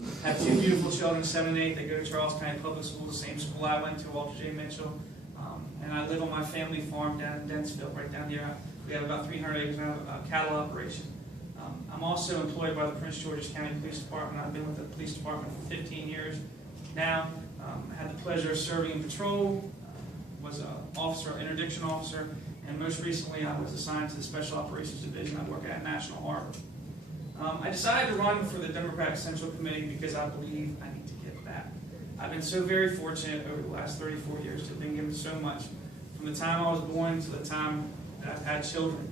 I have two beautiful children, 7 and 8. They go to Charles County Public Schools, the same school I went to, Walter J. Mitchell. And I live on my family farm down in Densville, right down here. We have about 300 acres and I have a cattle operation. I'm also employed by the Prince George's County Police Department. I've been with the police department for 15 years now. I had the pleasure of serving in patrol, was an officer, interdiction officer, and most recently I was assigned to the Special Operations Division. I work at National Harbor. I decided to run for the Democratic Central Committee because I believe I need to give back. I've been so very fortunate over the last 34 years to have been given so much. From the time I was born to the time that I've had children,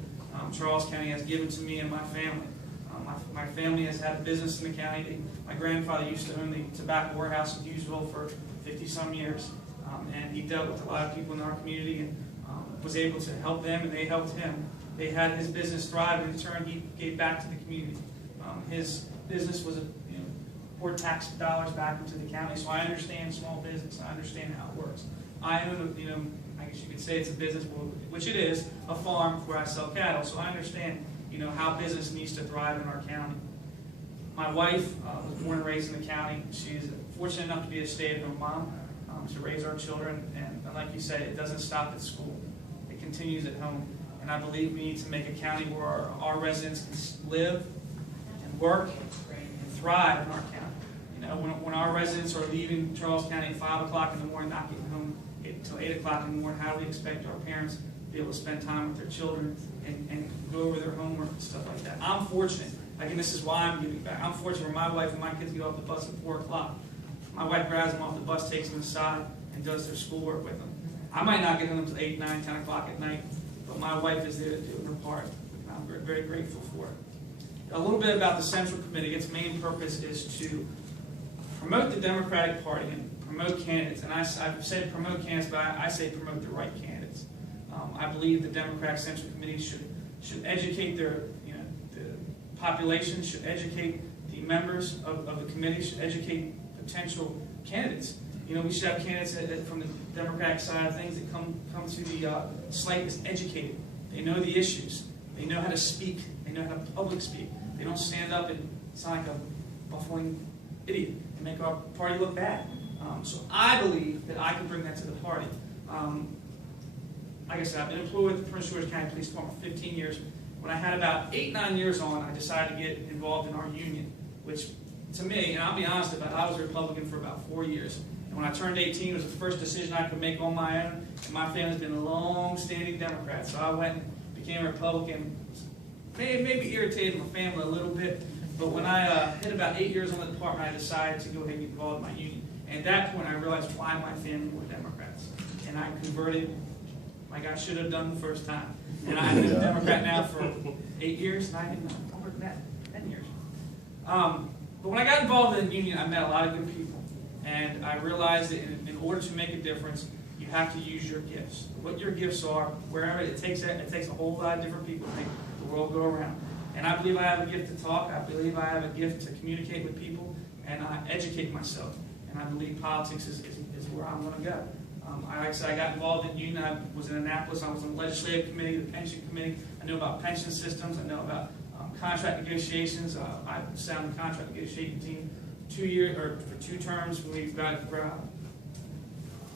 Charles County has given to me and my family. My family has had a business in the county. My grandfather used to own the tobacco warehouse in Hughesville for 50-some years, and he dealt with a lot of people in our community and was able to help them, and they helped him. They had his business thrive, and in turn he gave back to the community. His business was poured tax dollars back into the county, so I understand small business. I understand how it works. I own, I guess you could say it's a business, which it is, a farm where I sell cattle, so I understand, how business needs to thrive in our county. My wife was born and raised in the county. She's fortunate enough to be a stay-at-home mom to raise our children, and like you said, it doesn't stop at school. It continues at home, and I believe we need to make a county where our residents can live and work and thrive in our county. When our residents are leaving Charles County at 5 o'clock in the morning, not getting home until 8 o'clock in the morning, how do we expect our parents to be able to spend time with their children and go over their homework and stuff like that? I'm fortunate. Again, this is why I'm giving back. I'm fortunate where my wife and my kids get off the bus at 4 o'clock. My wife grabs them off the bus, takes them aside, and does their schoolwork with them. I might not get home until 8, 9, 10 o'clock at night, but my wife is there to do her part, and I'm very, very grateful for it. A little bit about the Central Committee. Its main purpose is to promote the Democratic Party and promote candidates. And I've said promote candidates, but I say promote the right candidates. I believe the Democratic Central Committee should educate the population, should educate the members of the committee, should educate potential candidates. We should have candidates from the Democratic side of things that come to the slate as educated. They know the issues. They know how to speak. They know how to public speak. They don't stand up and sound like a buffling idiot and make our party look bad. So I believe that I can bring that to the party. Like I said, I've been employed with the Prince George's County Police Department for 15 years. When I had about 8, 9 years on, I decided to get involved in our union, which to me, and I'll be honest about it, I was a Republican for about 4 years. And when I turned 18, it was the first decision I could make on my own. And my family's been a long-standing Democrat, so I went and became a Republican. Maybe irritated my family a little bit, but when I hit about 8 years on the department, I decided to go ahead and get involved in my union. And at that point, I realized why my family were Democrats. And I converted like I should have done the first time. And I've been a Democrat now for 8 years, 9, over 10 years. But when I got involved in the union, I met a lot of good people. And I realized that in order to make a difference, you have to use your gifts. What your gifts are, wherever it takes a whole lot of different people to make the world go around. And I believe I have a gift to talk. I believe I have a gift to communicate with people, and I educate myself. And I believe politics is where I'm going to go. Like I said, I got involved in union. I was in Annapolis. I was on the legislative committee, the pension committee. I know about pension systems. I know about contract negotiations. I sat on the contract negotiating team for 2 terms when we got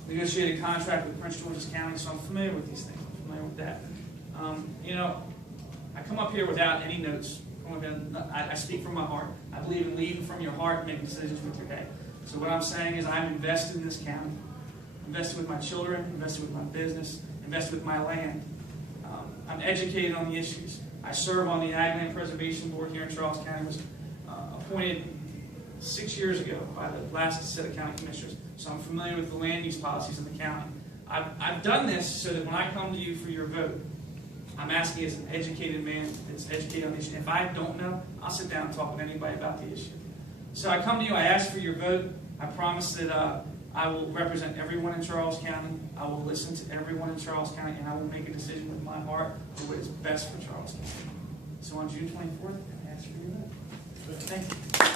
negotiated a contract with Prince George's County, so I'm familiar with these things. I'm familiar with that. I come up here without any notes. I speak from my heart. I believe in leading from your heart and making decisions with your head. So what I'm saying is I'm invested in this county, invested with my children, invested with my business, invested with my land. I'm educated on the issues. I serve on the Ag Land Preservation Board here in Charles County. I was appointed 6 years ago by the last set of county commissioners. So I'm familiar with the land use policies in the county. I've done this so that when I come to you for your vote, I'm asking as an educated man that's educated on the issue. If I don't know, I'll sit down and talk with anybody about the issue. So I come to you, I ask for your vote. I promise that I will represent everyone in Charles County. I will listen to everyone in Charles County, and I will make a decision with my heart for what is best for Charles County. So on June 24th, I ask for your vote. Thank you.